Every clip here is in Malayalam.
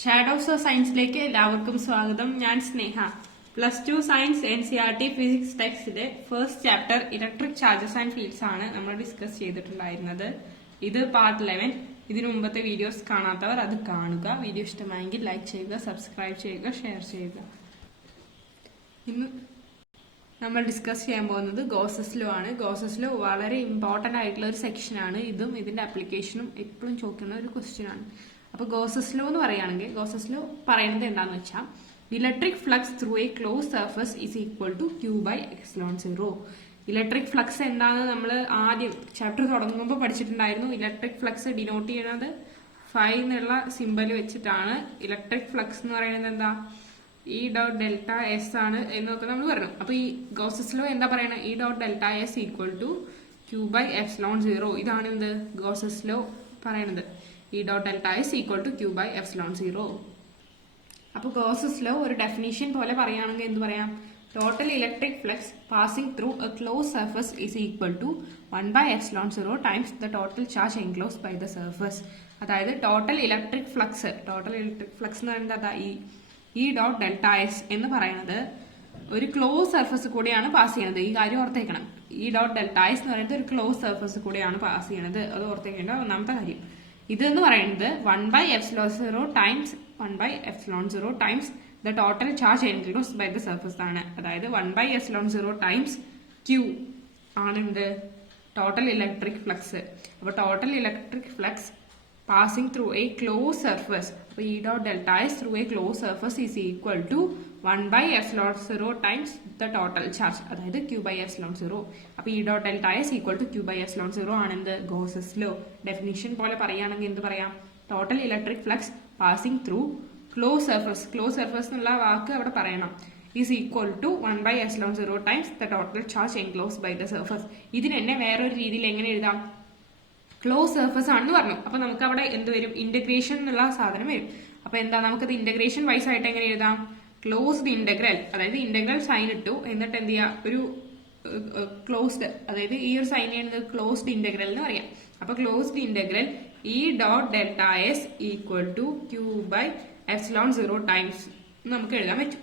ഷാഡോസ് ഓഫ് സയൻസിലേക്ക് എല്ലാവർക്കും സ്വാഗതം. ഞാൻ സ്നേഹ. +2 സയൻസ് NCERT ഫിസിക്സ് ടെക്സ്റ്റിലെ first chapter electric charges and fields ആണ് നമ്മൾ ഡിസ്കസ് ചെയ്തിട്ടുണ്ടായിരുന്നത്. ഇത് പാർട്ട് 11. ഇതിനു മുമ്പത്തെ വീഡിയോസ് കാണാത്തവർ അത് കാണുക. വീഡിയോ ഇഷ്ടമായെങ്കിൽ ലൈക്ക് ചെയ്യുക, സബ്സ്ക്രൈബ് ചെയ്യുക, ഷെയർ ചെയ്യുക. ഇന്ന് നമ്മൾ ഡിസ്കസ് ചെയ്യാൻ പോകുന്നത് ഗോസസ് ലോ ആണ്. ഗോസസ് ലോ വളരെ ഇമ്പോർട്ടന്റ് ആയിട്ടുള്ള ഒരു സെക്ഷനാണ്. ഇതും ഇതിന്റെ ആപ്ലിക്കേഷനും എപ്പോഴും ചോദിക്കുന്ന ഒരു ക്വസ്റ്റ്യൻ ആണ്. അപ്പൊ ഗോസസ് ലോ എന്ന് പറയുകയാണെങ്കിൽ ഗോസസ് ലോ പറയുന്നത് എന്താണെന്ന് വെച്ചാൽ electric flux through a close surface is equal to Q/ε0. Electric flux എന്താണെന്ന് നമ്മൾ ആദ്യം ചാപ്റ്റർ തുടങ്ങുമ്പോൾ പഠിച്ചിട്ടുണ്ടായിരുന്നു. ഇലക്ട്രിക് ഫ്ലക്സ് ഡിനോട്ട് ചെയ്യുന്നത് φ എന്നുള്ള സിമ്പൽ വെച്ചിട്ടാണ്. ഇലക്ട്രിക് ഫ്ലക്സ് എന്ന് പറയുന്നത് എന്താ, E.ΔS ആണ് എന്നൊക്കെ നമ്മൾ പറഞ്ഞു. അപ്പൊ ഈ ഗോസസ് ലോ എന്താ പറയുന്നത്, E.ΔS ഈക്വൽ ടു Q/ε0. ഇതാണ് എന്ത് ഗോസസ് ലോ പറയുന്നത്. E.ΔS equal to Q/ε0. അപ്പൊ ഗോസസ് ലോ ഒരു ഡെഫിനിഷൻ പോലെ പറയുകയാണെങ്കിൽ എന്ത് പറയാം, total electric flux passing through a close surface is equal to 1/ε0 times the total charge enclosed by the surface. അതായത് ടോട്ടൽ ഇലക്ട്രിക് ഫ്ലക്സ് എന്ന് പറയുന്നത് E.ΔS എന്ന് പറയുന്നത് ഒരു ക്ലോസ് സർഫസ് കൂടെയാണ് പാസ് ചെയ്യുന്നത്. ഈ കാര്യം ഓർത്തേക്കണം. E.ΔS എന്ന് പറയുന്നത് ഒരു ക്ലോസ് സർഫസ് കൂടെയാണ് പാസ് ചെയ്യുന്നത്. അത് ഓർത്തേക്കേണ്ട ഒന്നാമത്തെ കാര്യം. ഇതെന്ന് പറയുന്നത് 1/ε0 times the total charge enclosed by the surface ആണ്. അതായത് 1/ε0 ടൈംസ് Q ആണ് എന്ത് ടോട്ടൽ ഇലക്ട്രിക് ഫ്ലക്സ്. അപ്പൊ total electric flux passing through a closed surface. So E.ΔS through a closed surface is equal to 1/ε0 times the total charge. അതായത് Q/ε0. അപ്പൊ E.ΔS equal to Q/ε0 ആണെന്ത് ഗോസസ് ലോ. ഡെഫിനിഷൻ പോലെ പറയുകയാണെങ്കിൽ എന്ത് പറയാം, total electric flux passing through close surface. Close surface എന്നുള്ള വാക്ക് അവിടെ പറയണം. Is equal to 1/ε0 times the total charge enclosed by the surface. ഇതിന് തന്നെ വേറൊരു രീതിയിൽ എങ്ങനെ എഴുതാം, ക്ലോസ് സർഫസ് ആണെന്ന് പറഞ്ഞു. അപ്പൊ നമുക്ക് അവിടെ എന്ത് വരും, ഇന്റഗ്രേഷൻ എന്നുള്ള സാധനം വരും. അപ്പൊ എന്താ, നമുക്കത് ഇന്റഗ്രേഷൻ വൈസ് ആയിട്ട് എങ്ങനെ എഴുതാം, ക്ലോസ്ഡ് ഇന്റഗ്രൽ. അതായത് ഇന്റഗ്രൽ സൈൻ ഇട്ടു, എന്നിട്ട് എന്ത് ചെയ്യാം, ഒരു ക്ലോസ്ഡ്, അതായത് ഈ ഒരു സൈൻ ചെയ്യുന്നത് ക്ലോസ്ഡ് ഇന്റഗ്രൽ എന്ന് പറയാം. അപ്പൊ closed integral E.ΔS equal to Q/ε0 times നമുക്ക് എഴുതാൻ പറ്റും.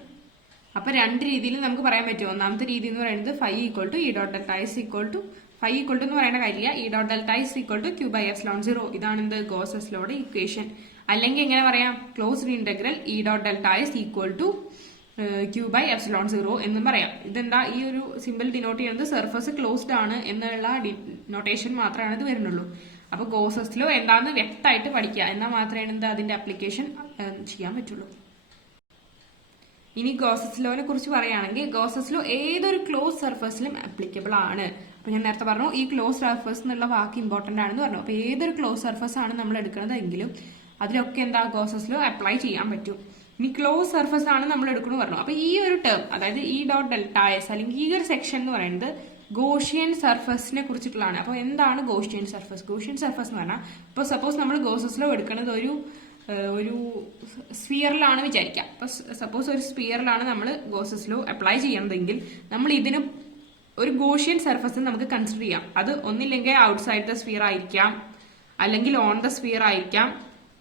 അപ്പൊ രണ്ട് രീതിയിൽ നമുക്ക് പറയാൻ പറ്റും. ഒന്നാമത്തെ രീതി എന്ന് പറയുന്നത് φ equal to E.ΔS equal to φ equal to എന്ന് പറയേണ്ട കാര്യമില്ല, E.ΔS ഈക്വൽ ടു Q/ε0. ഇതാണ് എന്ത് ഗോസസ് ലോയുടെ ഇക്വേഷൻ. അല്ലെങ്കിൽ എങ്ങനെ പറയാം, closed integral E.ΔS equal to Q/ε0 എന്നും പറയാം. ഇതെന്താ, ഈ ഒരു സിമ്പിൾ ഡിനോട്ട് ചെയ്യുന്നത് സർഫസ് ക്ലോസ്ഡ് ആണ് എന്നുള്ള നൊട്ടേഷൻ മാത്രമാണ് ഇത് വരുന്നുള്ളൂ. അപ്പൊ ഗോസസ് ലോ എന്താണെന്ന് വ്യക്തമായിട്ട് പഠിക്കുക, എന്നാൽ മാത്രമേ എന്താ അതിന്റെ ആപ്ലിക്കേഷൻ ചെയ്യാൻ പറ്റുള്ളൂ. ഇനി ഗോസസ് ലോനെ കുറിച്ച് പറയുകയാണെങ്കിൽ ഗോസസ് ലോ ഏതൊരു ക്ലോസ് സർഫസിലും ആപ്ലിക്കബിൾ ആണ്. അപ്പൊ ഞാൻ നേരത്തെ പറഞ്ഞു ഈ ക്ലോസ് സർഫസ് എന്നുള്ള വാക്ക് ഇമ്പോർട്ടന്റ് ആണെന്ന് പറഞ്ഞു. അപ്പൊ ഏതൊരു ക്ലോസ് സർഫസ് ആണ് നമ്മൾ എടുക്കുന്നതെങ്കിലും അതിലൊക്കെ എന്താ ഗോസസ് ലോ അപ്ലൈ ചെയ്യാൻ പറ്റും. ഇനി ക്ലോസ് സർഫസ് ആണ് നമ്മൾ എടുക്കണമെന്ന് പറഞ്ഞു. അപ്പൊ ഈ ഒരു ടേം, അതായത് E.ΔS അല്ലെങ്കിൽ ഈ ഒരു സെക്ഷൻ എന്ന് പറയുന്നത് ഗോഷ്യൻ സർഫസിനെ കുറിച്ചിട്ടുള്ളതാണ്. അപ്പൊ എന്താണ് ഗോഷ്യൻ സർഫസ്? ഗോഷ്യൻ സർഫസ് എന്ന് പറഞ്ഞാൽ ഇപ്പൊ സപ്പോസ് നമ്മൾ ഗോസസ് ലോ എടുക്കുന്നത് ഒരു സ്ഫിയറിലാണ് വിചാരിക്കാം. അപ്പൊ സപ്പോസ് ഒരു സ്ഫിയറിലാണ് നമ്മൾ ഗോസസ് ലോ അപ്ലൈ ചെയ്യണതെങ്കിൽ നമ്മൾ ഇതിന് ഒരു ഗോഷ്യൻ സർഫസ് നമുക്ക് കൺസിഡർ ചെയ്യാം. അത് ഒന്നില്ലെങ്കിൽ ഔട്ട്സൈഡ് ദ സ്ഫിയർ ആയിരിക്കാം, അല്ലെങ്കിൽ ഓൺ ദ സ്ഫിയർ ആയിരിക്കാം,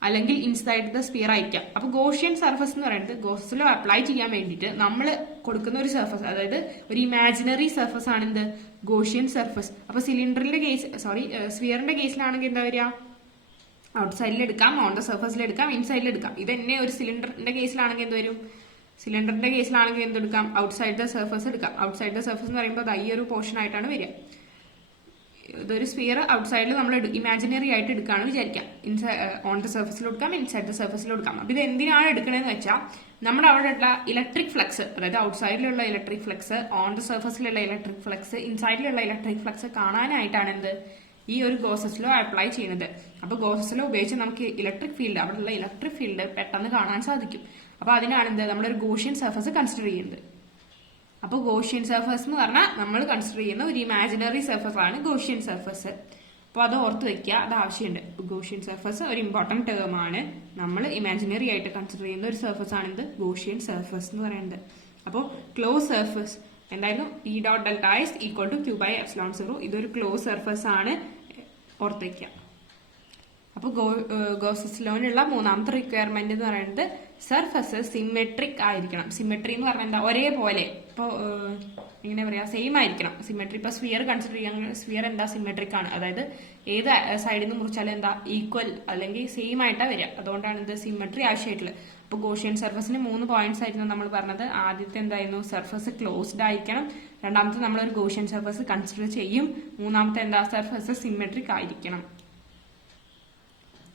അല്ലെങ്കിൽ ഇൻസൈഡ് ദ സ്ഫിയർ ആയിരിക്കാം. അപ്പൊ ഗോഷ്യൻ സർഫസ് എന്ന് പറയുന്നത് ഗോസസ് ലോ അപ്ലൈ ചെയ്യാൻ വേണ്ടിയിട്ട് നമ്മൾ കൊടുക്കുന്ന ഒരു സർഫസ്, അതായത് ഒരു ഇമാജിനറി സർഫസ് ആണ് എന്ത് ഗോഷ്യൻ സർഫസ്. അപ്പൊ സ്ഫിയറിന്റെ കേസിലാണെങ്കിൽ എന്താ വരിക, ഔട്ട്സൈഡിൽ എടുക്കാം, ഓൺ ദ സർഫസിൽ എടുക്കാം, ഇൻസൈഡിൽ എടുക്കാം. ഇത് തന്നെ ഒരു സിലിണ്ടറിന്റെ കേസിലാണെങ്കിൽ എന്ത് വരും, സിലിണ്ടറിന്റെ കേസിലാണെങ്കിൽ എന്തെടുക്കാം, ഔട്ട്സൈഡ് ദ സർഫസ് എടുക്കാം. ഔട്ട്സൈഡ് ദ സർഫസ് എന്ന് പറയുമ്പോൾ ഈ ഒരു പോർഷൻ ആയിട്ടാണ് വരിക. ഇതൊരു സ്ഫിയർ ഔട്ട്സൈഡിൽ നമ്മൾ ഇമാജിനറി ആയിട്ട് എടുക്കുകയാണ് വിചാരിക്കാം. ഓൺ ദ സർഫസിൽ എടുക്കാം, ഇൻസൈഡ് ദ സർഫസിൽ എടുക്കാം. അപ്പൊ ഇത് എന്തിനാണ് എടുക്കണമെന്ന് വെച്ചാൽ നമ്മുടെ അവിടെ ഉള്ള ഇലക്ട്രിക് ഫ്ലക്സ്, അതായത് ഔട്ട്സൈഡിലുള്ള ഇലക്ട്രിക് ഫ്ലക്സ്, ഓൺ ദ സർഫസിലുള്ള ഇലക്ട്രിക് ഫ്ലക്സ്, ഇൻസൈഡിലുള്ള ഇലക്ട്രിക് ഫ്ലക്സ് കാണാനായിട്ടാണ് എന്ത് ഈ ഒരു ഗോസസ് ലോ അപ്ലൈ ചെയ്യുന്നത്. അപ്പൊ ഗോസസ് ലോ ഉപയോഗിച്ച് നമുക്ക് ഇലക്ട്രിക് ഫീൽഡ്, അവിടെയുള്ള ഇലക്ട്രിക് ഫീൽഡ് പെട്ടെന്ന് കാണാൻ സാധിക്കും. അപ്പൊ അതിനാണ് എന്ത് നമ്മളൊരു ഗോഷ്യൻ സർഫസ് കൺസിഡർ ചെയ്യുന്നത്. അപ്പൊ ഗോഷ്യൻ സർഫസ് എന്ന് പറഞ്ഞാൽ നമ്മൾ കൺസിഡർ ചെയ്യുന്ന ഒരു ഇമാജിനറി സർഫസ് ആണ് ഗോഷ്യൻ സർഫസ്. അപ്പൊ അത് ഓർത്ത് വെക്കുക, അത് ആവശ്യമുണ്ട്. ഗോഷ്യൻ സർഫസ് ഒരു ഇമ്പോർട്ടന്റ് ടേം ആണ്. നമ്മൾ ഇമാജിനറി ആയിട്ട് കൺസിഡർ ചെയ്യുന്ന ഒരു സർഫസ് ആണ് എന്ത് ഗോഷ്യൻ സർഫസ് എന്ന് പറയുന്നത്. അപ്പോൾ ക്ലോസ് സർഫസ് എന്തായിരുന്നു, E.ΔS ഈക്വൽ ടു Q/ε0. ഇതൊരു ക്ലോസ് സർഫസ് ആണ്, ഓർത്ത് വെക്കുക. അപ്പോൾ ഗോസസ് ലോയിലുള്ള മൂന്നാമത്തെ റിക്വയർമെന്റ് എന്ന് പറയുന്നത് സർഫസ് സിമെട്രിക് ആയിരിക്കണം. സിമെട്രി എന്ന് പറഞ്ഞാൽ എന്താ, ഒരേപോലെ. ഇപ്പോൾ എങ്ങനെ പറയാ, സെയിം ആയിരിക്കണം. സിമെട്രി ഇപ്പൊ സ്ഫിയർ കൺസിഡർ ചെയ്യാൻ, സ്ഫിയർ എന്താ സിമെട്രിക് ആണ്, അതായത് ഏത് സൈഡിൽ നിന്ന് മുറിച്ചാലും എന്താ ഈക്വൽ അല്ലെങ്കിൽ സെയിം ആയിട്ടാ വരിക. അതുകൊണ്ടാണ് ഇത് സിമെട്രി ആവശ്യമായിട്ടുള്ളത്. അപ്പോൾ ഗോഷ്യൻ സർഫസിന് 3 പോയിന്റ്സ് ആയിരുന്നു നമ്മൾ പറഞ്ഞത്. ആദ്യത്തെ എന്തായിരുന്നു, സർഫസ് ക്ലോസ്ഡ് ആയിരിക്കണം. രണ്ടാമത്തെ നമ്മളൊരു ഗോഷ്യൻ സർഫസ് കൺസിഡർ ചെയ്യും. മൂന്നാമത്തെ എന്താ, സർഫസ് സിമെട്രിക് ആയിരിക്കണം.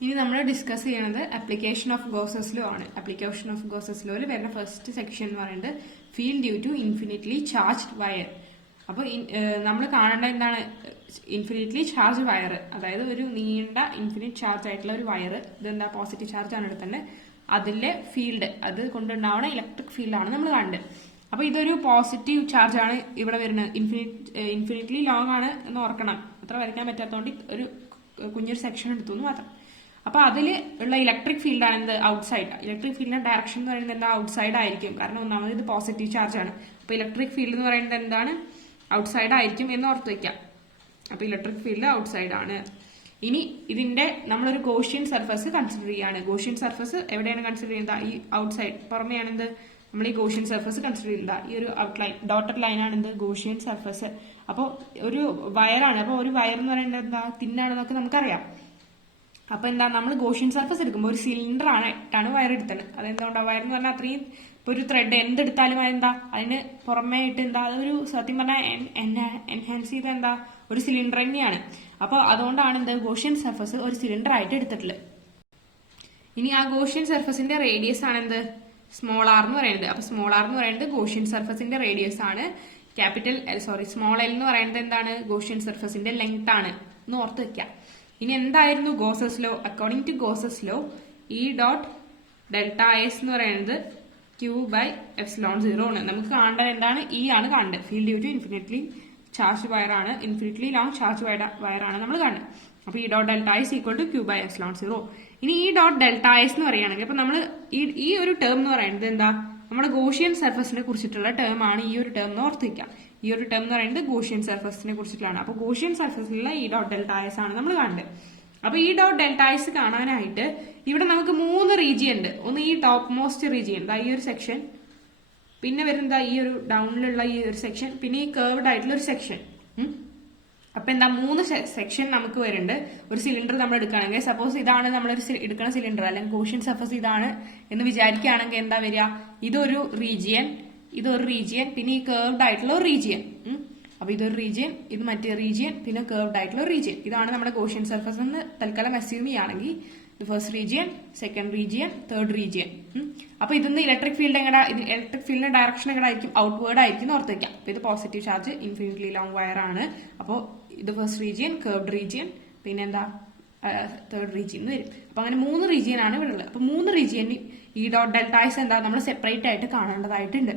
ഇനി നമ്മൾ ഡിസ്കസ് ചെയ്യണത് അപ്ലിക്കേഷൻ ഓഫ് ഗോസസ് ലോ ആണ്. അപ്ലിക്കേഷൻ ഓഫ് ഗോസസ് ലോയിൽ വരുന്ന ഫസ്റ്റ് സെക്ഷൻ എന്ന് പറയുന്നത് field due to infinitely charged wire. അപ്പോൾ നമ്മൾ കാണേണ്ട എന്താണ്, ഇൻഫിനിറ്റ്ലി ചാർജ് വയർ, അതായത് ഒരു നീണ്ട ഇൻഫിനിറ്റ് ചാർജ് ആയിട്ടുള്ള ഒരു വയർ, ഇതെന്താ പോസിറ്റീവ് ചാർജ് ആണ് എടുത്തത്, അതിലെ ഫീൽഡ്, അത് കൊണ്ടുണ്ടാവുന്ന ഇലക്ട്രിക് ഫീൽഡാണ് നമ്മൾ കാണേണ്ടത്. അപ്പോൾ ഇതൊരു പോസിറ്റീവ് ചാർജ് ആണ് ഇവിടെ വരുന്നത്. ഇൻഫിനിറ്റ്ലി ലോങ് ആണ് എന്ന് ഓർക്കണം. അത്ര വരയ്ക്കാൻ പറ്റാത്തതുകൊണ്ട് ഒരു കുഞ്ഞൊരു സെക്ഷൻ എടുത്തു എന്ന് മാത്രം. അപ്പൊ അതിൽ ഉള്ള ഇലക്ട്രിക് ഫീൽഡ് ആണ് എന്ത്, ഔട്ട്സൈഡ്. ഇലക്ട്രിക് ഫീൽഡിന്റെ ഡയറക്ഷൻ എന്ന് പറയുന്നത് എന്താ, ഔട്ട്സൈഡ് ആയിരിക്കും. കാരണം ഒന്നാമത് ഇത് പോസിറ്റീവ് ചാർജ് ആണ്. അപ്പൊ ഇലക്ട്രിക് ഫീൽഡ് എന്ന് പറയുന്നത് എന്താണ്, ഔട്ട്സൈഡ് ആയിരിക്കും എന്ന് ഓർത്ത് വെക്കാം. അപ്പൊ ഇലക്ട്രിക് ഫീൽഡ് ഔട്ട്സൈഡ് ആണ്. ഇനി ഇതിന്റെ നമ്മളൊരു ഗോഷ്യൻ സർഫസ് കൺസിഡർ ചെയ്യാണ്. ഗോഷ്യൻ സർഫസ് എവിടെയാണ് കൺസിഡർ ചെയ്യുന്നത്, ഈ ഔട്ട്സൈഡ് പുറമെയാണ് എന്ത്, നമ്മൾ ഈ ഗോഷ്യൻ സർഫസ് കൺസിഡർ ചെയ്യുന്നത്. ഈ ഒരു ഔട്ട്ലൈൻ ഡോട്ടഡ് ലൈൻ ആണ് എന്ത്, ഗോഷ്യൻ സർഫസ്. അപ്പോൾ ഒരു വയറാണ്. അപ്പോൾ ഒരു വയർ എന്ന് പറയുന്നത് എന്താ, തിന്നാണെന്നൊക്കെ നമുക്കറിയാം. അപ്പൊ എന്താ, നമ്മൾ ഗോഷ്യൻ സർഫസ് എടുക്കുമ്പോൾ ഒരു സിലിണ്ടർ ആയിട്ടാണ് വയർ എടുത്തത്. അതെന്തുകൊണ്ടാണ്, വയർ എന്ന് പറഞ്ഞാൽ അത്രയും, ഇപ്പൊ ഒരു ത്രെഡ് എന്തെടുത്താലും അതെന്താ, അതിന് പുറമേ ആയിട്ട് എന്താ, അതൊരു സത്യം പറഞ്ഞാൽ എൻഹാൻസ് ചെയ്ത എന്താ, ഒരു സിലിണ്ടർ തന്നെയാണ്. അപ്പൊ അതുകൊണ്ടാണ് എന്താ, ഗോഷ്യൻ സർഫസ് ഒരു സിലിണ്ടർ ആയിട്ട് എടുത്തിട്ടുള്ളത്. ഇനി ആ ഗോഷ്യൻ സർഫസിന്റെ റേഡിയസ് ആണ് എന്ത്, സ്മോൾ ആർ എന്ന് പറയുന്നത്. അപ്പൊ സ്മോൾ ആർ എന്ന് പറയുന്നത് ഗോഷ്യൻ സർഫസിന്റെ റേഡിയസ് ആണ്. സ്മോൾ എൽ എന്ന് പറയുന്നത് എന്താണ്, ഗോഷ്യൻ സർഫസിന്റെ ലെങ്ത് ആണ് എന്ന് ഓർത്ത് വെക്കാം. ഇനി എന്തായിരുന്നു Gauss's law, according to Gauss's law E dot delta S എന്ന് പറയുന്നത് Q/ε0 ആണ്. നമുക്ക് കാണേണ്ടത് എന്താണ്, ഇ ആണ് കാണേണ്ടത്. Field due to infinitely charge wire ആണ്, ഇൻഫിനിറ്റ്ലി ലോങ് ചാർജ് വയർ ആണ് നമ്മൾ കാണുന്നത്. അപ്പൊ E dot delta S equal to Q/ε0. ഇനി ഈ ഡോട്ട് ഡെൽറ്റ എസ് എന്ന് പറയുകയാണെങ്കിൽ അപ്പൊ നമ്മൾ ഈ ഒരു ടേം എന്ന് പറയുന്നത് എന്താ, നമ്മുടെ ഗോഷ്യൻ സർഫസിനെ കുറിച്ചിട്ടുള്ള ടേം ആണ് ഈ ഒരു ടേം എന്ന് ഓർത്ത് വയ്ക്കാം. ഈ ഒരു ടേം എന്ന് പറയുന്നത് ഗോഷ്യൻ സർഫസിനെ കുറിച്ചിട്ടുള്ളതാണ്. അപ്പൊ ഗോഷ്യൻ സർഫസിലുള്ള ഈ ഡോട്ട് ഡെൽറ്റ എസ് ആണ് നമ്മൾ കാണേണ്ടത്. അപ്പൊ ഈ ഡോട്ട് ഡെൽറ്റ എസ് കാണാനായിട്ട് ഇവിടെ നമുക്ക് 3 റീജിയൻ ഉണ്ട്. ഒന്ന് ഈ ടോപ്പ് മോസ്റ്റ് റീജിയൻ, ഈ ഒരു സെക്ഷൻ, പിന്നെ വരുന്നത് ഈ ഒരു ഡൗണിലുള്ള ഈ ഒരു സെക്ഷൻ, പിന്നെ ഈ കേർവ്ഡ് ആയിട്ടുള്ള ഒരു സെക്ഷൻ. അപ്പൊ എന്താ, 3 സെക്ഷൻ നമുക്ക് വരുന്നുണ്ട്. ഒരു സിലിണ്ടർ നമ്മൾ എടുക്കുകയാണെങ്കിൽ, സപ്പോസ് ഇതാണ് നമ്മളൊരു എടുക്കുന്ന സിലിണ്ടർ, അല്ലെങ്കിൽ ഗോഷ്യൻ സർഫസ് ഇതാണ് എന്ന് വിചാരിക്കുകയാണെങ്കിൽ എന്താ വരിക, ഇതൊരു റീജിയൻ, പിന്നെ ഈ കേർവ്ഡ് ആയിട്ടുള്ള ഒരു റീജിയൻ. അപ്പൊ ഇതൊരു റീജിയൻ, ഇത് മറ്റേ റീജിയൻ, പിന്നെ കേർവ്ഡ് ആയിട്ടുള്ള ഒരു റീജിയൻ. ഇതാണ് നമ്മുടെ ഗോഷ്യൻ സർഫസ് എന്ന് തൽക്കാലം അസ്യൂം ചെയ്യുകയാണെങ്കിൽ first region, second region, third region. അപ്പൊ ഇതിന്ന് ഇലക്ട്രിക് ഫീൽഡിന്റെ ഡയറക്ഷൻ എങ്ങനെ ആയിരിക്കും, ഔട്ട്വേർഡ് ആയിരിക്കും ഓർത്ത് വെക്കാം. അപ്പൊ ഇത് positive charge infinitely long wire ആണ്. അപ്പോൾ ഇത് ഫസ്റ്റ് റീജിയൻ, കേർവ്ഡ് റീജിയൻ, പിന്നെ എന്താ തേർഡ് റീജിയൻ വരും. അപ്പൊ അങ്ങനെ 3 റീജിയൻ ആണ് ഇവിടെ ഉള്ളത്. അപ്പൊ 3 റീജിയൻ ഈ ഡോട്ട് ഡെൽറ്റ എസ് എന്താ, നമ്മൾ സെപ്പറേറ്റ് ആയിട്ട് കാണേണ്ടതായിട്ടുണ്ട്.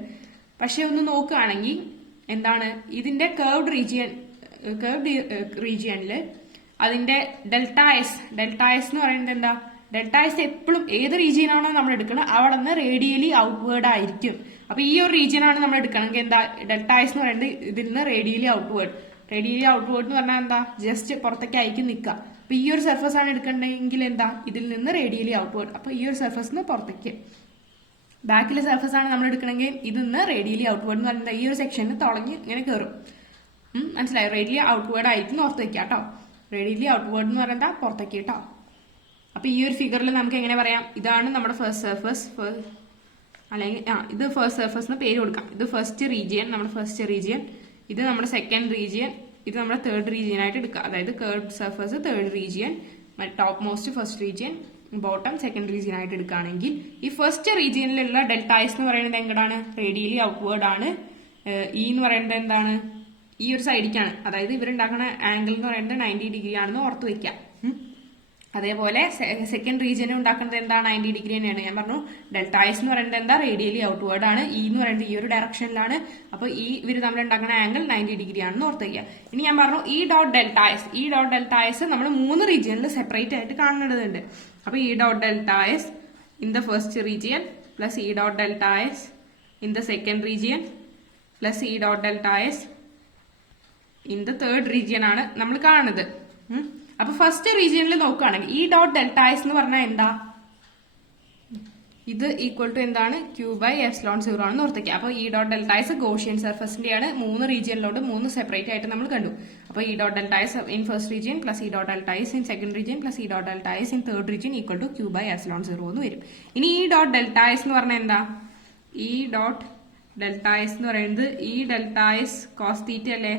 പക്ഷെ ഒന്ന് നോക്കുകയാണെങ്കിൽ എന്താണ്, ഇതിന്റെ കേർവ്ഡ് റീജിയനില് അതിന്റെ ഡെൽറ്റ എസ് എന്ന് പറയുന്നത് എന്താ, ഡെൽറ്റ എസ് എപ്പോഴും ഏത് റീജിയൻ ആണോ നമ്മൾ എടുക്കുന്നത് അവിടെ നിന്ന് റേഡിയലി ഔട്ട്വേർഡ് ആയിരിക്കും. അപ്പൊ ഈ ഒരു റീജിയൻ ആണ് നമ്മൾ എടുക്കണമെങ്കിൽ എന്താ, ഡെൽറ്റ എസ് എന്ന് പറയുന്നത് ഇതിൽ നിന്ന് റേഡിയലി ഔട്ട്വേർഡ് എന്ന് പറഞ്ഞാൽ എന്താ, ജസ്റ്റ് പുറത്തേക്ക് ആയിരിക്കും നിൽക്കുക. അപ്പൊ ഈ ഒരു സർഫസ് ആണ് എടുക്കണമെങ്കിൽ എന്താ, ഇതിൽ നിന്ന് റേഡിയലി ഔട്ട്വേർഡ്. അപ്പൊ ഈ ഒരു സർഫസിന് പുറത്തേക്ക്, ബാക്കിലെ സർഫസ് ആണ് നമ്മൾ എടുക്കണമെങ്കിൽ ഇതിന്ന് റേഡിയലി ഔട്ട്വേർഡ് എന്ന് പറയുന്നത് ഈ ഒരു സെക്ഷനിൽ തുടങ്ങി ഇങ്ങനെ കയറും. മനസ്സിലായോ, റേഡിയലി ഔട്ട്വേർഡ് ആയിരിക്കും ഓർത്ത് വെക്കാം കേട്ടോ. റേഡിയലി ഔട്ട്വേർഡ് എന്ന് പറയുന്നത് പുറത്തേക്ക് കേട്ടോ. അപ്പൊ ഈ ഒരു ഫിഗറിൽ നമുക്ക് എങ്ങനെ പറയാം, ഇതാണ് നമ്മുടെ ഫസ്റ്റ് സർഫസ്, അല്ലെങ്കിൽ ഇത് ഫസ്റ്റ് സർഫസ് എന്ന് പേര് കൊടുക്കാം. ഇത് ഫസ്റ്റ് റീജിയൻ, നമ്മുടെ ഫസ്റ്റ് റീജിയൻ, ഇത് നമ്മുടെ സെക്കൻഡ് റീജിയൻ, ഇത് നമ്മുടെ തേർഡ് റീജിയൻ ആയിട്ട് എടുക്കുക. അതായത് curved surface third region, top most first region, bottom second region ആയിട്ട് എടുക്കുകയാണെങ്കിൽ ഈ ഫസ്റ്റ് റീജിയനിലുള്ള ഡെൽറ്റ എസ് എന്ന് പറയുന്നത് എങ്ങനെയാണ്, റേഡിയലി ഔട്ട്വേർഡ് ആണ്. ഇ എന്ന് പറയുന്നത് എന്താണ്, ഈ ഒരു സൈഡിക്കാണ്. അതായത് ഇവരുണ്ടാക്കുന്ന ആംഗിൾ എന്ന് പറയുന്നത് 90 ഡിഗ്രി ആണെന്ന് ഓർത്ത് വെക്കാം. അതേപോലെ സെക്കൻഡ് റീജിയൻ ഉണ്ടാക്കുന്നത് എന്താ, 90 ഡിഗ്രി തന്നെയാണ്. ഞാൻ പറഞ്ഞു ഡെൽറ്റ എസ് എന്ന് പറയുന്നത് എന്താ, റേഡിയലി ഔട്ട്വേർഡ് ആണ്. ഇ എന്ന് പറയുന്നത് ഈ ഒരു ഡയറക്ഷനിലാണ്. അപ്പൊ ഇവർ നമ്മൾ ഉണ്ടാക്കുന്ന ആംഗിൾ 90 ഡിഗ്രി ആണെന്ന് ഓർത്ത് വയ്ക്കുക. ഇനി ഞാൻ പറഞ്ഞു ഈ ഡോട്ട് ഡെൽറ്റ എസ് നമ്മൾ 3 റീജിയനിൽ സെപ്പറേറ്റ് ആയിട്ട് കാണേണ്ടതുണ്ട്. അപ്പൊ E dot delta S in the first region plus E dot delta S in the second region plus E dot delta S in the third region ആണ് നമ്മൾ കാണുന്നത്. അപ്പൊ ഫസ്റ്റ് റീജിയനിൽ നോക്കുകയാണെങ്കിൽ ഈ ഡോട്ട് ഡെൽറ്റ എസ് എന്ന് പറഞ്ഞാൽ എന്താ, ഇത് ഈക്വൽ ടു എന്താണ്, ക്യൂ ബൈ എപ്സിലോൺ 0 ആണെന്ന് ഓർത്തേക്കുക. അപ്പൊ E dot delta S Gaussian സർഫസിന്റെയാണ്. 3 റീജിയനിലോട്ട് 3 സെപ്പറേറ്റ് ആയിട്ട് നമ്മൾ കണ്ടു. അപ്പൊ E dot delta S in first region plus E dot delta S in second region plus E dot delta S in third region equal to Q by epsilon 0 എന്ന് വരും. ഇനി ഈ ഡോട്ട് ഡെൽറ്റ എസ് എന്ന് പറഞ്ഞാൽ എന്താ, ഈ ഡോട്ട് ഡെൽറ്റ എസ് എന്ന് പറയുന്നത് ഈ ഡെൽറ്റ എസ് കോസ് തീറ്റ അല്ലേ.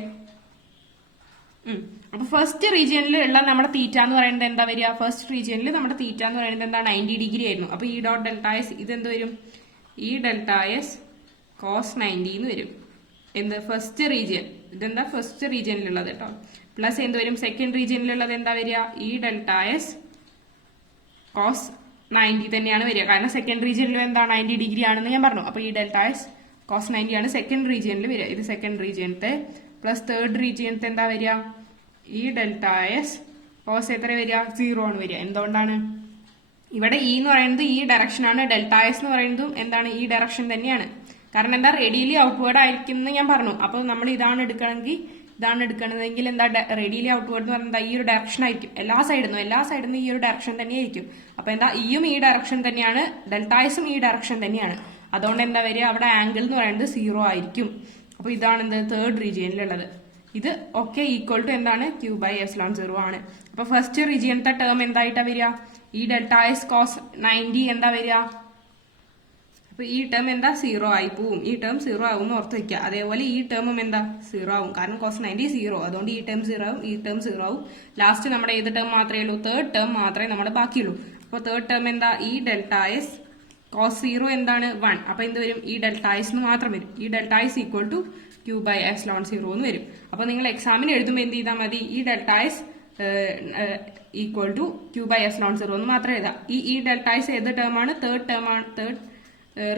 അപ്പൊ ഫസ്റ്റ് റീജിയനിൽ ഉള്ള നമ്മുടെ തീറ്റ എന്ന് പറയുന്നത് എന്താ വരിക, ഫസ്റ്റ് റീജിയനിൽ നമ്മുടെ തീറ്റ എന്ന് പറയുന്നത് എന്താ 90 ഡിഗ്രി ആയിരുന്നു. അപ്പൊ ഈ ഡോട്ട് ഡെൽറ്റ എസ് ഇത് എന്ത് വരും, ഈ ഡെൽറ്റ എസ് കോസ് 90 എന്ന് വരും. എന്ത്, ഫസ്റ്റ് റീജിയൻ, ഇതെന്താ ഫസ്റ്റ് റീജിയനിലുള്ളത് കേട്ടോ. പ്ലസ് എന്ത് വരും, സെക്കൻഡ് റീജിയനിലുള്ളത് എന്താ വരിക, ഈ ഡെൽറ്റ എസ് കോസ് 90 തന്നെയാണ് വരിക. കാരണം സെക്കൻഡ് റീജിയനിലും എന്താ 90 ഡിഗ്രി ആണെന്ന് ഞാൻ പറഞ്ഞു. അപ്പൊ ഈ ഡെൽറ്റ എസ് കോസ് 90 ആണ് സെക്കൻഡ് റീജിയനിൽ വരിക. ഇത് സെക്കൻഡ് റീജിയനത്തെ പ്ലസ് തേർഡ് റീജിയനത്തെ എന്താ വരിക, ഈ ഡെൽറ്റ എസ് കോസ് എത്ര വരിക, 0 ആണ് വരിക. എന്തുകൊണ്ടാണ്, ഇവിടെ ഇ എന്ന് പറയുന്നത് ഈ ഡയറക്ഷൻ ആണ്, ഡെൽറ്റ എസ് എന്ന് പറയുന്നതും എന്താണ് ഈ ഡയറക്ഷൻ തന്നെയാണ്. കാരണം എന്താ, റേഡിയലി ഔട്ട്വേർഡ് ആയിരിക്കും എന്ന് ഞാൻ പറഞ്ഞു. അപ്പൊ നമ്മൾ ഇതാണ് എടുക്കണമെങ്കിൽ എന്താ, റേഡിയലി ഔട്ട്വേർഡ് എന്ന് പറയുന്നത് ഈ ഒരു ഡയറക്ഷൻ ആയിരിക്കും. എല്ലാ സൈഡിൽ നിന്നും ഈ ഒരു ഡയറക്ഷൻ തന്നെയായിരിക്കും. അപ്പൊ എന്താ, ഇയും ഈ ഡയറക്ഷൻ തന്നെയാണ്, ഡെൽറ്റ എസും ഈ ഡയറക്ഷൻ തന്നെയാണ്. അതുകൊണ്ട് എന്താ വരിക, അവിടെ ആംഗിൾ എന്ന് പറയുന്നത് 0 ആയിരിക്കും. അപ്പൊ ഇതാണ് എന്ത്, തേർഡ് റീജിയനിലുള്ളത്. ഇത് ഒക്കെ ഈക്വൽ ടു എന്താണ്, ക്യൂ ബൈ എപ്സിലോൺ 0 ആണ്. അപ്പൊ ഫസ്റ്റ് റീജിയനത്തെ ടേം എന്തായിട്ടാ വരിക, ഈ ഡെൽറ്റ എസ് കോസ് 90 എന്താ വരിക, അപ്പൊ ഈ ടേം എന്താ 0 ആയി പോവും. ഈ ടേം 0 ആവും ഓർത്ത് വെക്കുക. അതേപോലെ ഈ ടേമും എന്താ 0 ആവും, കാരണം കോസ് 90 0. അതുകൊണ്ട് ഈ ടേം 0 ആവും, ഈ ടേം 0 ആവും. ലാസ്റ്റ് നമ്മുടെ ഏത് ടേം മാത്രമേ ഉള്ളൂ, തേർഡ് ടേം മാത്രമേ നമ്മുടെ ബാക്കിയുള്ളൂ. അപ്പൊ തേർഡ് ടേം എന്താ, ഈ ഡെൽറ്റ എസ് കോസ് 0 എന്താണ് 1. അപ്പൊ എന്ത് വരും, ഈ ഡെൽറ്റ എസ് എന്ന് മാത്രം വരും. ഈ delta S equal to Q by epsilon 0 എന്ന് വരും. അപ്പൊ നിങ്ങൾ എക്സാമിന് എഴുതുമ്പോൾ എന്ത് ചെയ്താൽ മതി, ഈ delta S equal to Q by epsilon 0 എന്ന് മാത്രം എഴുതാം. ഈ ഡെൽറ്റ എസ് ഏത് ടേം ആണ്, തേർഡ്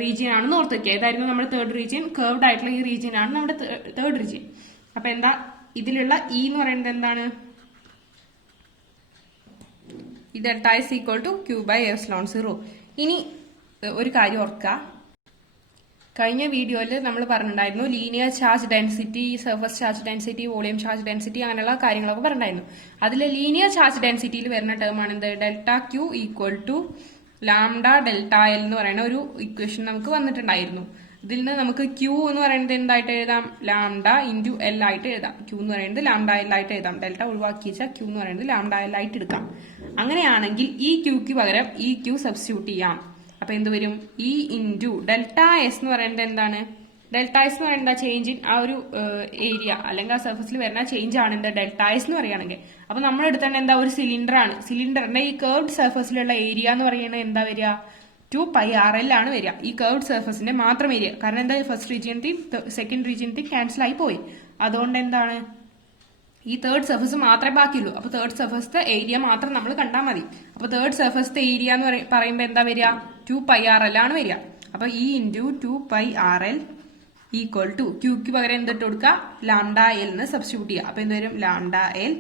റീജിയൻ ആണെന്ന് ഓർത്ത് വെക്കുക. ഏതായിരുന്നു നമ്മുടെ തേർഡ് റീജിയൻ, കർവ്ഡ് ആയിട്ടുള്ള ഈ റീജിയൻ ആണ് നമ്മുടെ തേർഡ് റീജിയൻ. അപ്പൊ എന്താ, ഇതിലുള്ള ഇ എന്ന് പറയുന്നത് എന്താണ്, ഈ delta S equal to Q by epsilon 0. ഇനി ഒരു കാര്യം ഓർക്കുക, കഴിഞ്ഞ വീഡിയോയിൽ നമ്മൾ പറഞ്ഞിട്ടുണ്ടായിരുന്നു linear charge density, surface charge density, volume charge density, അങ്ങനെയുള്ള കാര്യങ്ങളൊക്കെ പറഞ്ഞിട്ടുണ്ടായിരുന്നു. അതിൽ ലീനിയർ ചാർജ് ഡെൻസിറ്റിയിൽ വരുന്ന ടേം ആണ് എന്ത്, delta Q equal to lambda delta L എന്ന് പറയുന്ന ഒരു ഇക്വേഷൻ നമുക്ക് വന്നിട്ടുണ്ടായിരുന്നു. ഇതിൽ നിന്ന് നമുക്ക് ക്യൂ എന്ന് പറയുന്നത് എന്തായിട്ട് എഴുതാം, ലാംഡ ഇൻറ്റു എൽ ആയിട്ട് എഴുതാം. ക്യൂ എന്ന് പറയുന്നത് ലാംഡ എൽ ആയിട്ട് എഴുതാം. ഡെൽറ്റ ഒഴിവാക്കി വെച്ചാൽ ക്യൂ എന്ന് പറയുന്നത് ലാംഡ എൽ ആയിട്ട് എടുക്കാം. അങ്ങനെയാണെങ്കിൽ ഈ ക്യൂക്ക് പകരം ഈ ക്യൂ സബ്സ്റ്റിറ്റ്യൂട്ട് ചെയ്യാം. അപ്പൊ എന്ത് വരും, ഇ ഇൻറ്റു ഡെൽറ്റ എസ് എന്ന് പറയുന്നത് എന്താണ്, ഡെൽറ്റ എസ് എന്ന് പറയുന്നത് ചേഞ്ച് ഇൻ ആ ഒരു ഏരിയ അല്ലെങ്കിൽ ആ സർഫസിൽ വരുന്ന ചേഞ്ച് ആണ് എന്ത്, ഡെൽറ്റ എസ് എന്ന് പറയുകയാണെങ്കിൽ. അപ്പൊ നമ്മൾ എടുത്തേണ്ട എന്താ, ഒരു സിലിണ്ടർ ആണ്. സിലിണ്ടറിന്റെ ഈ കർവ്ഡ് സർഫസിലുള്ള ഏരിയ എന്ന് പറയുന്നത് എന്താ വരിക, 2πRL ആണ് വരിക. ഈ കർവ്ഡ് സർഫസിന്റെ മാത്രം ഏരിയ. കാരണം എന്താ, ഫസ്റ്റ് റീജിയനത്തിൽ സെക്കൻഡ് റീജിയനത്തിൽ ക്യാൻസൽ ആയി പോയി. അതുകൊണ്ട് എന്താണ്, ഈ തേർഡ് സർഫസ് മാത്രമേ ബാക്കിയുള്ളൂ. അപ്പൊ തേർഡ് സർഫസിന്റെ ഏരിയ മാത്രം നമ്മൾ കണ്ടാൽ മതി. അപ്പൊ തേർഡ് സർഫസിന്റെ ഏരിയ എന്ന് പറയുമ്പോൾ എന്താ വരിക, 2πRL ആണ് വരിക. അപ്പൊ E into 2πRL equal to ക്യൂക്ക് പകരം എന്തിട്ട് കൊടുക്കുക, ലാംഡ എൽ എന്ന് സബ്സ്റ്റിറ്റ്യൂട്ട് ചെയ്യുക. അപ്പൊ എന്ത് വരും, ലാംഡ എൽ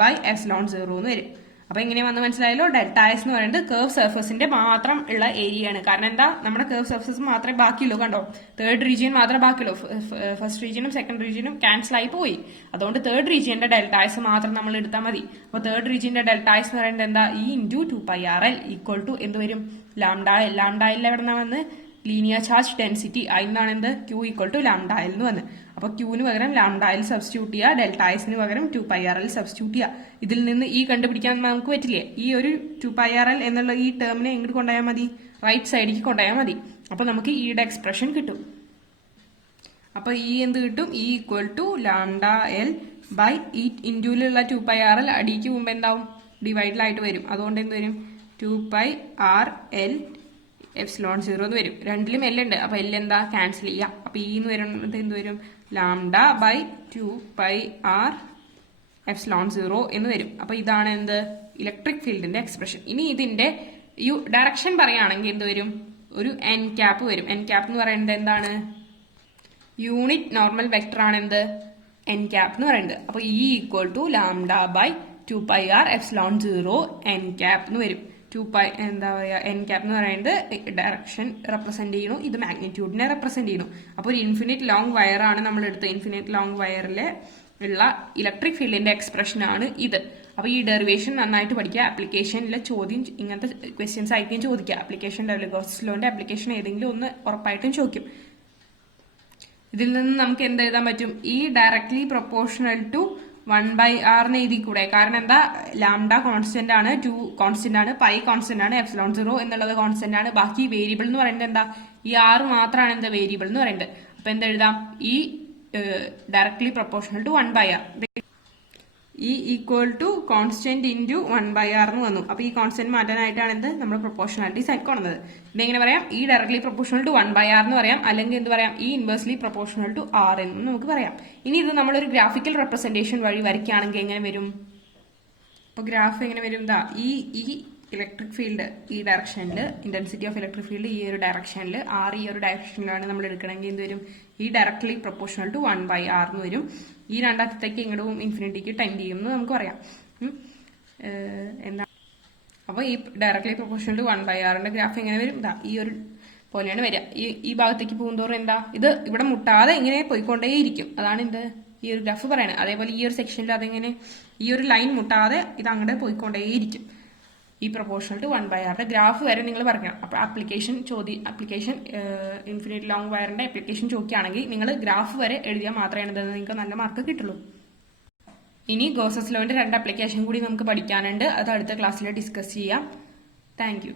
ബൈ എപ്സിലോൺ 0 എന്ന് വരും. അപ്പൊ എങ്ങനെ വന്ന് മനസ്സിലായല്ലോ, ഡെൽറ്റ എസ് എന്ന് പറയുന്നത് കർവ് സർഫസിന്റെ മാത്രം ഉള്ള ഏരിയ ആണ്. കാരണം എന്താ, നമ്മുടെ കർവ് സർഫസ് മാത്രമേ ബാക്കിയുള്ളൂ. കണ്ടോ, തേർഡ് റീജിയൻ മാത്രമേ ബാക്കിയുള്ളൂ. ഫസ്റ്റ് റീജിയനും സെക്കൻഡ് റീജിയനും ക്യാൻസൽ ആയി പോയി. അതുകൊണ്ട് തേർഡ് റീജിയന്റെ ഡെൽറ്റ എസ് മാത്രം നമ്മൾ എടുത്താൽ മതി. അപ്പൊ തേർഡ് റീജിയന്റെ ഡെൽറ്റ എസ് എന്ന് പറയുന്നത് എന്താ, E into 2πRL equal to എന്ത് വരും, ലാംഡ എൽ. ലാംഡ എൽ എവിടെ വന്ന്, ലീനിയർ ചാർജ് ഡെൻസിറ്റി. അതിനാണ് എന്ത്, Q equal to lambda L എന്ന് വന്ന്. അപ്പൊ ക്യൂവിന് പകരം ലാംഡ എൽ സബ്സ്റ്റിറ്റ്യൂട്ട് ചെയ്യുക, ഡെൽറ്റ എസിന് പകരം 2πRL സബ്സ്റ്റിറ്റ്യൂട്ട് ചെയ്യുക. ഇതിൽ നിന്ന് ഈ കണ്ടുപിടിക്കാൻ നമുക്ക് പറ്റില്ലേ, ഈ ഒരു 2πRL എന്നുള്ള ഈ ടേമിനെ എങ്ങോട്ട് കൊണ്ടുപോയാൽ മതി, റൈറ്റ് സൈഡിലേക്ക് കൊണ്ടുപോയാൽ മതി. അപ്പൊ നമുക്ക് ഈയുടെ എക്സ്പ്രഷൻ കിട്ടും. അപ്പൊ ഈ എന്ത് കിട്ടും, E equal to lambda L by ഈ ഇൻഡ്യൂലുള്ള 2πRL അടിക്ക് മുമ്പ് എന്താവും, ഡിവൈഡിലായിട്ട് വരും. അതുകൊണ്ട് എന്ത് വരും, 2πRL എപ്സിലോൺ 0 എന്ന് വരും. രണ്ടിലും എൽ ഉണ്ട്. അപ്പൊ എൽ എന്താ, ക്യാൻസൽ ചെയ്യാം. അപ്പൊ ഈ എന്ന് വരുന്നത് എന്ത് വരും, ലാംഡ ബൈ 2πR എപ്സിലോൺ 0 എന്ന് വരും. അപ്പൊ ഇതാണ് എന്ത്, ഇലക്ട്രിക് ഫീൽഡിന്റെ എക്സ്പ്രഷൻ. ഇനി ഇതിന്റെ ഡയറക്ഷൻ പറയുകയാണെങ്കിൽ എന്ത് വരും, ഒരു എൻ ക്യാപ്പ് വരും. എൻ ക്യാപ്പ് എന്ന് പറയുന്നത് എന്താണ്, യൂണിറ്റ് നോർമൽ വെക്ടർ ആണ് എന്ത്, എൻ ക്യാപ്പ് എന്ന് പറയുന്നത്. അപ്പൊ E equal to lambda by 2πR epsilon 0 n cap എന്ന് വരും. 2π എന്താ പറയുക, എൻ ക്യാപ്പ് എന്ന് പറയുന്നത് ഡയറക്ഷൻ റെപ്രസെന്റ് ചെയ്യുന്നു, ഇത് മാഗ്നിറ്റ്യൂഡിനെ റെപ്രസെന്റ് ചെയ്യുന്നു. അപ്പോൾ ഒരു ഇൻഫിനിറ്റ് ലോങ് വയർ ആണ് നമ്മൾ എടുത്തത്. ഇൻഫിനിറ്റ് ലോങ് വയറിലെ ഉള്ള ഇലക്ട്രിക് ഫീൽഡിന്റെ എക്സ്പ്രഷൻ ആണ് ഇത്. അപ്പോൾ ഈ ഡെറിവേഷൻ നന്നായിട്ട് പഠിക്കുക. ആപ്ലിക്കേഷനിലെ ചോദ്യം ഇങ്ങനത്തെ ക്വസ്റ്റ്യൻസ് ആയിരിക്കും ചോദിക്കുക. ആപ്ലിക്കേഷൻ ഗോസസ് ലോന്റെ ആപ്ലിക്കേഷൻ ഏതെങ്കിലും ഒന്ന് ഉറപ്പായിട്ടും ചോദിക്കും. ഇതിൽ നിന്ന് നമുക്ക് എന്ത് എഴുതാൻ പറ്റും? ഈ ഡയറക്ട്ലി പ്രൊപ്പോർഷണൽ ടു 1/r എന്ന് എഴുതി കൂടെ? കാരണം എന്താ, ലാംഡ കോൺസ്റ്റന്റ് ആണ്, 2 കോൺസ്റ്റന്റ് ആണ്, പൈ കോൺസ്റ്റന്റ് ആണ്, ε0 എന്നുള്ളത് കോൺസ്റ്റന്റ് ആണ്. ബാക്കി വേരിയബിൾ എന്ന് പറയുന്നത് എന്താ, ഈ r മാത്രമാണ് എന്താ വേരിയബിൾ എന്ന് പറയുന്നത്. അപ്പൊ എന്തെഴുതാം? ഈ ഡയറക്ട്ലി പ്രൊപ്പോർഷണൽ ടു 1/r, ഈ equal to constant into 1/r എന്ന് വന്നു. അപ്പൊ ഈ കോൺസ്റ്റന്റ് മാറ്റാനായിട്ടാണ് എന്ത് നമ്മൾ പ്രൊപ്പോർഷണാലിറ്റി സൈൻ കൊണ്ടുവന്നത്. ഇതെങ്ങനെ പറയാം? ഈ ഡയറക്ട്ലി പ്രൊപ്പോർഷണൽ ടു 1/r എന്ന് പറയാം, അല്ലെങ്കിൽ എന്ത് പറയാം? ഈ ഇൻവേഴ്സ്ലി പ്രൊപ്പോർഷണൽ ടു r എന്നും നമുക്ക് പറയാം. ഇനി ഇത് നമ്മളൊരു ഗ്രാഫിക്കൽ റെപ്രസെന്റേഷൻ വഴി വരയ്ക്കുകയാണെങ്കിൽ എങ്ങനെ വരും? അപ്പൊ ഗ്രാഫ് എങ്ങനെ വരും? ഈ ഇലക്ട്രിക് ഫീൽഡ് ഈ ഡയറക്ഷനിൽ, ഇന്റൻസിറ്റി ഓഫ് ഇലക്ട്രിക് ഫീൽഡ് ഈ ഒരു ഡയറക്ഷനിൽ, r ഈ ഒരു ഡയറക്ഷനിലാണ് നമ്മൾ എടുക്കണമെങ്കിൽ എന്ത് വരും? ഈ ഡയറക്ട്ലി പ്രൊപ്പോർഷണൽ ടു 1/r എന്ന് വരും. ഈ രണ്ടാമത്തേക്ക് ഇങ്ങോട്ടും ഇൻഫിനിറ്റിക്ക് ടെൻഡ് ചെയ്യും എന്ന് നമുക്ക് പറയാം. എന്താ അപ്പോൾ ഈ directly proportional to 1/r graph എങ്ങനെ വരും? ഈ ഒരു പോലെയാണ് വരിക. ഈ ഭാഗത്തേക്ക് പോകുന്തോറും എന്താ, ഇത് ഇവിടെ മുട്ടാതെ ഇങ്ങനെ പോയിക്കൊണ്ടേയിരിക്കും. അതാണ് എന്ത് ഈ ഒരു ഗ്രാഫ് പറയുന്നത്. അതേപോലെ ഈ ഒരു സെക്ഷനിൽ അതെങ്ങനെ, ഈ ഒരു ലൈൻ മുട്ടാതെ ഇത് അങ്ങോട്ട് പോയിക്കൊണ്ടേയിരിക്കും. ഈ പ്രൊപ്പോർഷണൽ ടു 1/r ഗ്രാഫ് വരെ നിങ്ങൾ പറയണം. അപ്പോൾ ആപ്ലിക്കേഷൻ ഇൻഫിനിറ്റ് ലോങ് വയറിന്റെ ആപ്ലിക്കേഷൻ ചോദിക്കുകയാണെങ്കിൽ നിങ്ങൾ ഗ്രാഫ് വരെ എഴുതിയാൽ മാത്രമേ നിങ്ങൾക്ക് നല്ല മാർക്ക് കിട്ടുള്ളൂ. ഇനി ഗോസസ് ലോന്റെ 2 ആപ്ലിക്കേഷൻ കൂടി നമുക്ക് പഠിക്കാനുണ്ട്. അത് അടുത്ത ക്ലാസ്സിൽ ഡിസ്കസ് ചെയ്യാം. Thank you.